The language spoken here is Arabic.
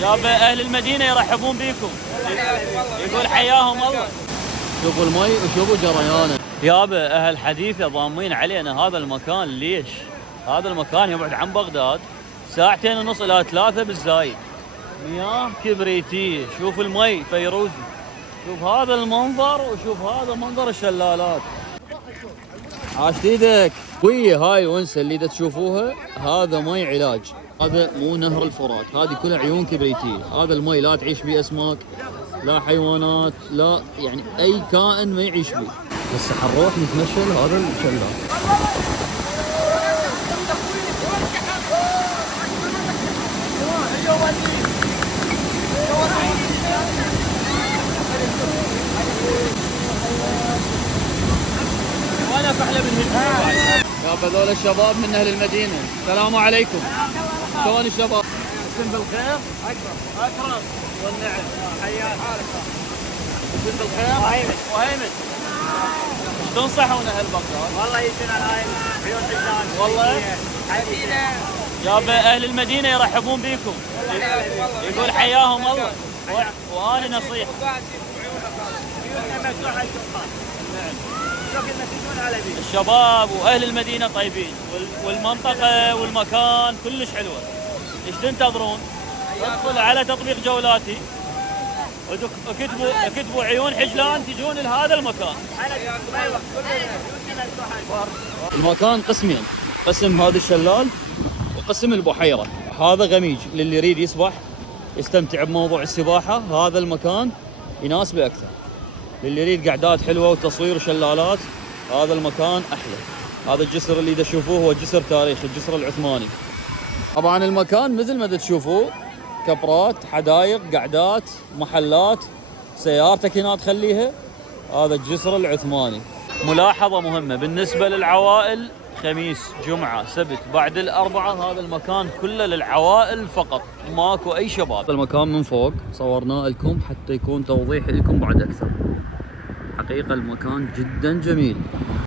يابا اهل المدينه يرحبون بيكم، يقول حياهم الله. شوفوا المي وشوفوا جريانه. يابا اهل حديثه ضامين علينا هذا المكان. ليش؟ هذا المكان يبعد عن بغداد 2.5 إلى 3 بالزايد. مياه كبريتيه، شوف المي فيروزي، شوف هذا المنظر وشوف هذا منظر الشلالات. عاشت ايدك ويا هاي الونسه اللي دا تشوفوها، هذا مي علاج. هذا مو نهر الفرات، هذه كلها عيون كبريتيه. هذا المي لا تعيش بيه اسماك، لا حيوانات، لا يعني اي كائن ما يعيش بيه. بس حنروح نتمشى لهذا الشلال. وانا فحله بالهجره. يا هذول الشباب من اهل المدينه، السلام عليكم. شلون الشباب؟ اسم بالخير؟ اكرم والنعم. حياك اسم بالخير؟ وهيمن. ايش تنصحون اهل بغداد؟ والله يجون على هاي عيون حجان. والله حبيبنا يابا اهل المدينه يرحبون بيكم، يقول حياهم الله. وانا نصيحه عيوننا مفتوحه الشقات. الشباب واهل المدينه طيبين، والمنطقه والمكان كلش حلوه. ايش تنتظرون؟ ادخلوا على تطبيق جولاتي وكتبوا عيون حجلان تجون لهذا المكان. المكان قسمين، قسم هذا الشلال وقسم البحيره. هذا غميج للي يريد يسبح يستمتع بموضوع السباحه، هذا المكان يناسبه اكثر. للي يريد قعدات حلوه وتصوير وشلالات، هذا المكان احلى. هذا الجسر اللي تشوفوه هو جسر تاريخي، الجسر العثماني. طبعا المكان مثل ما تشوفوه كبرات، حدايق، قعدات، محلات، سيارتك هنا تخليها. هذا الجسر العثماني. ملاحظه مهمه بالنسبه للعوائل، خميس جمعه سبت بعد الاربعاء هذا المكان كله للعوائل فقط، ماكو اي شباب. المكان من فوق صورناه لكم حتى يكون توضيح لكم بعد اكثر. حقيقه المكان جدا جميل.